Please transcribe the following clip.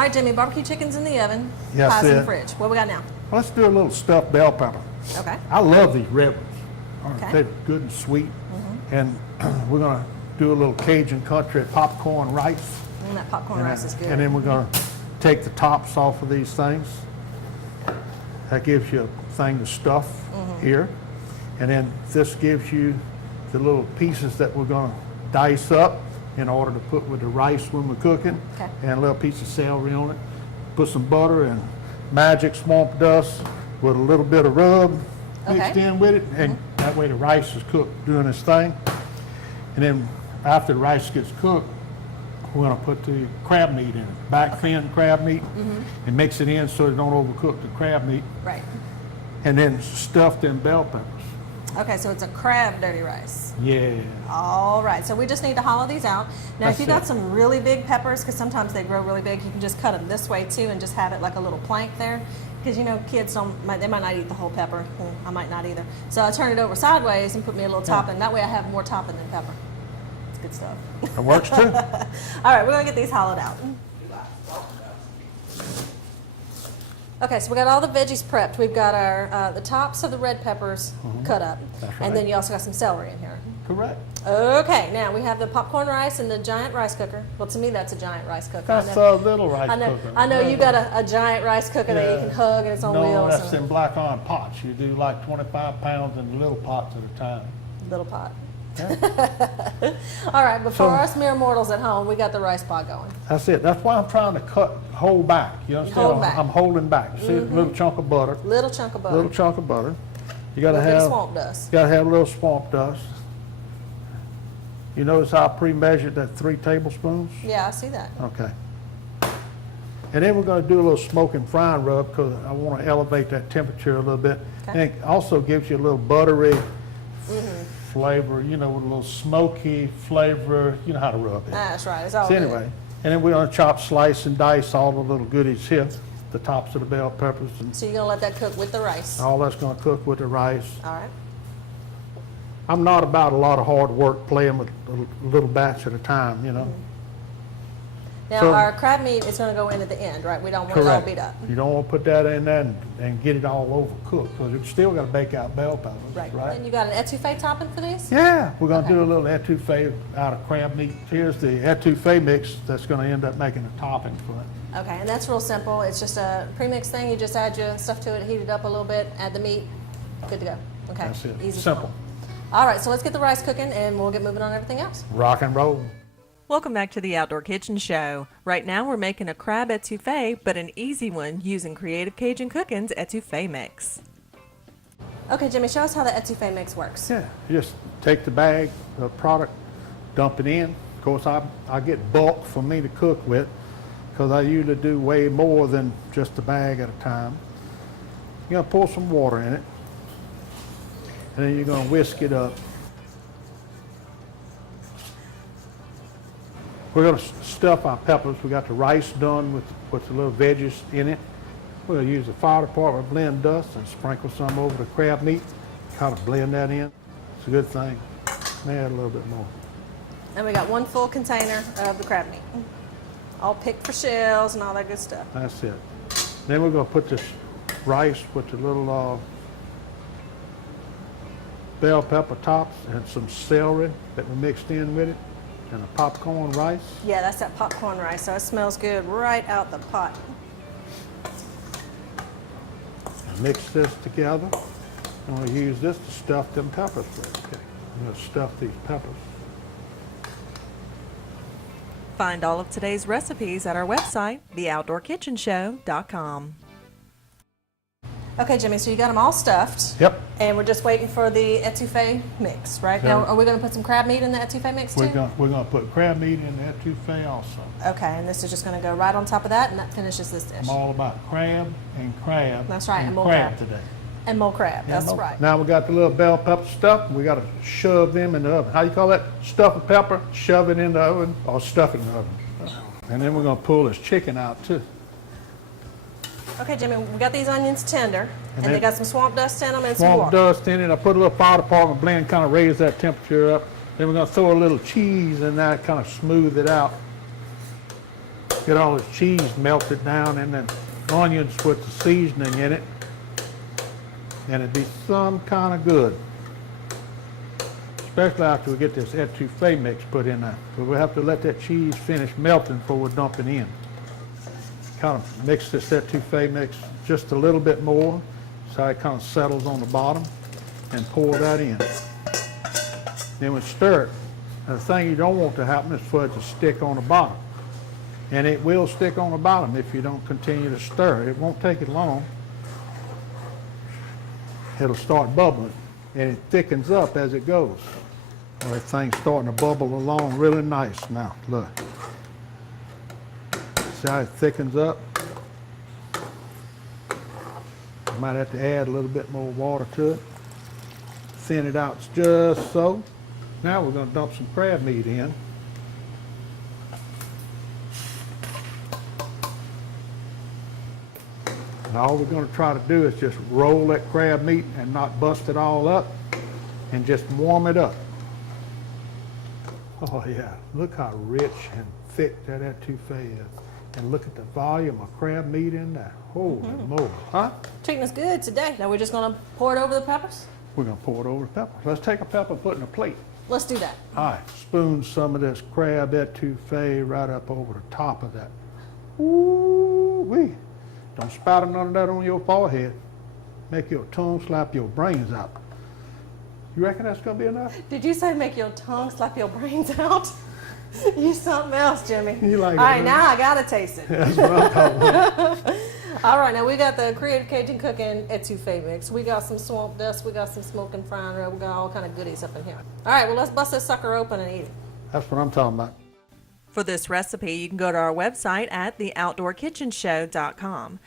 All right, Jimmy, barbecue chicken's in the oven. Yes, Pie's in the it. fridge. What we got now? Let's do a little stuffed bell pepper. Okay. I love these red ones. Okay. They're good and sweet. And we're going to do a little Cajun country popcorn rice. That popcorn rice is good. And then we're going to take the tops off of these things. That gives you a thing to stuff here. And then this gives you the little pieces that we're going to dice up in order to put with the rice when we're cooking. Okay. And a little piece of celery on it. Put some butter and magic swamp dust with a little bit of rub mixed in with it. And that way the rice is cooked doing its thing. And then after the rice gets cooked, we're going to put the crab meat in it, back fin crab meat, and mix it in so it don't overcook the crab meat. Right. And then stuff them bell peppers. Okay, so it's a crab dirty rice. Yeah. All right, so we just need to hollow these out. Now, That's if you got it. some really big peppers, because sometimes they grow really big, you can just cut them this way too and just have it like a little plank there. Because you know, kids they might not eat the whole pepper. I might not either. So I turn it over sideways and put me a little topping. That way I have more topping than pepper. It's good stuff. That works too. All right, we're gonna get these hollowed out. Okay, so we got all the veggies prepped. We've got our the tops of the red peppers cut up, That's and right. then you also got some celery in here. Correct. Okay, now we have the popcorn rice and the giant rice cooker. Well, to me, that's a giant rice cooker. That's a little rice cooker. I know you got a giant rice cooker that you can hug and it's on no, wheels. No, that's and in black iron pots. You do like 25 pounds in little pots at a time. little pot. Yeah. All right, but for us mere mortals at home, we got the rice pot going. That's it. That's why I'm trying to hold back. You understand? Hold back. I'm holding back. See, a little chunk of butter. Little chunk of butter. Little chunk of butter. You got to Little bit of have swamp dust. You got to have a little swamp dust. You notice how I pre-measured that 3 tablespoons? Yeah, I see that. Okay. And then we're going to do a little smoke and frying rub because I want to elevate that temperature a little bit. Okay. And it also gives you a little buttery flavor, you know, with a little smoky flavor. You know how to rub it. That's right. It's all So good. anyway, and then we're going to chop, slice, and dice all the little goodies here, the tops of the bell peppers, and So you're gonna let that cook with the rice. all that's going to cook with the rice. All right. I'm not about a lot of hard work playing with a little batch at a time, you know. Now So- our crab meat is gonna go in at the end, right? We don't want it all beat up. You don't want to put that in there and get it all overcooked because you still got to bake out bell peppers, Right. right? And you got an etouffee topping for these? Yeah, we're going to Okay. do a little etouffee out of crab meat. Here's the etouffee mix that's going to end up making a topping for it. Okay, and that's real simple. It's just a premix thing. You just add your stuff to it, heat it up a little bit, add the meat, good to go. Okay, That's it. easy. Simple. All right, so let's get the rice cooking and we'll get moving on everything else. Rock and roll. Welcome back to the Outdoor Kitchen Show. Right now we're making a crab etouffee, but an easy one using Creative Cajun Cooking's etouffee mix. Okay, Jimmy, show us how the etouffee mix works. Yeah, you just take the bag, the product, dump it in. Of course, I get bulk for me to cook with because I usually do way more than just a bag at a time. You're going to pour some water in it, and then you're going to whisk it up. We're going to stuff our peppers. We got the rice done with the little veggies in it. We're going to use the fire department blend dust and sprinkle some over the crab meat. Kind of blend that in. It's a good thing. Add a little bit more. And we got 1 full container of the crab meat. All picked for shells and all that good stuff. That's it. Then we're going to put this rice with the little bell pepper tops and some celery that we mixed in with it, and a popcorn rice. Yeah, that's that popcorn rice, so it smells good right out the pot. Mix this together, and we'll use this to stuff them peppers with. Okay, I'm going to stuff these peppers. Find all of today's recipes at our website, theoutdoorkitchenshow.com. Okay, Jimmy, so you got them all stuffed. Yep. And we're just waiting for the etouffee mix, right? Yeah. Now, are we going to put some crab meat in the etouffee mix too? We're going to put crab meat in the etouffee also. Okay, and this is just going to go right on top of that, and that finishes this dish. I'm all about crab and crab. That's right, and and more crab crab. today. And more crab, Yeah, that's no. right. Now we got the little bell pepper stuff. We got to shove them in the oven. How you call that? Stuff a pepper, shove it in the oven, or stuff it in the oven. And then we're going to pull this chicken out too. Okay, Jimmy, we got these onions tender, and they then got some swamp dust in them and some Swamp water. dust in it. I put a little fire department blend, kind of raise that temperature up. Then we're going to throw a little cheese in that, kind of smooth it out. Get all this cheese melted down and then onions with the seasoning in it. And it'd be some kind of good. Especially after we get this etouffee mix put in there. But we'll have to let that cheese finish melting before we're dumping in. Kind of mix this etouffee mix just a little bit more so it kind of settles on the bottom, and pour that in. Then we stir it. And the thing you don't want to happen is for it to stick on the bottom. And it will stick on the bottom if you don't continue to stir. It won't take it long. It'll start bubbling, and it thickens up as it goes. Well, that thing's starting to bubble along really nice now. Look. See how it thickens up? Might have to add a little bit more water to it. Thin it out just so. Now we're going to dump some crab meat in. And all we're going to try to do is just roll that crab meat and not bust it all up, and just warm it up. Oh yeah, look how rich and thick that etouffee is. And look at the volume of crab meat in there. Holy moly, huh? Treating us good today. Now we're just gonna pour it over the peppers? We're gonna pour it over the peppers. Let's take a pepper, put it in a plate. Let's do that. All right, spoon some of this crab etouffee right up over the top of that. Ooh-wee. Don't spatter none of that on your forehead. Make your tongue slap your brains out. You reckon that's gonna be enough? Did you say make your tongue slap your brains out? You something else, Jimmy. You like All it, right, huh? now I gotta taste it. That's what I'm talking about. All right, now we got the Creative Cajun Cooking etouffee mix. We got some swamp dust. We got some smoked and frying rub. We got all kind of goodies up in here. All right, well, let's bust this sucker open and eat it. That's what I'm talking about. For this recipe, you can go to our website at theoutdoorkitchenshow.com.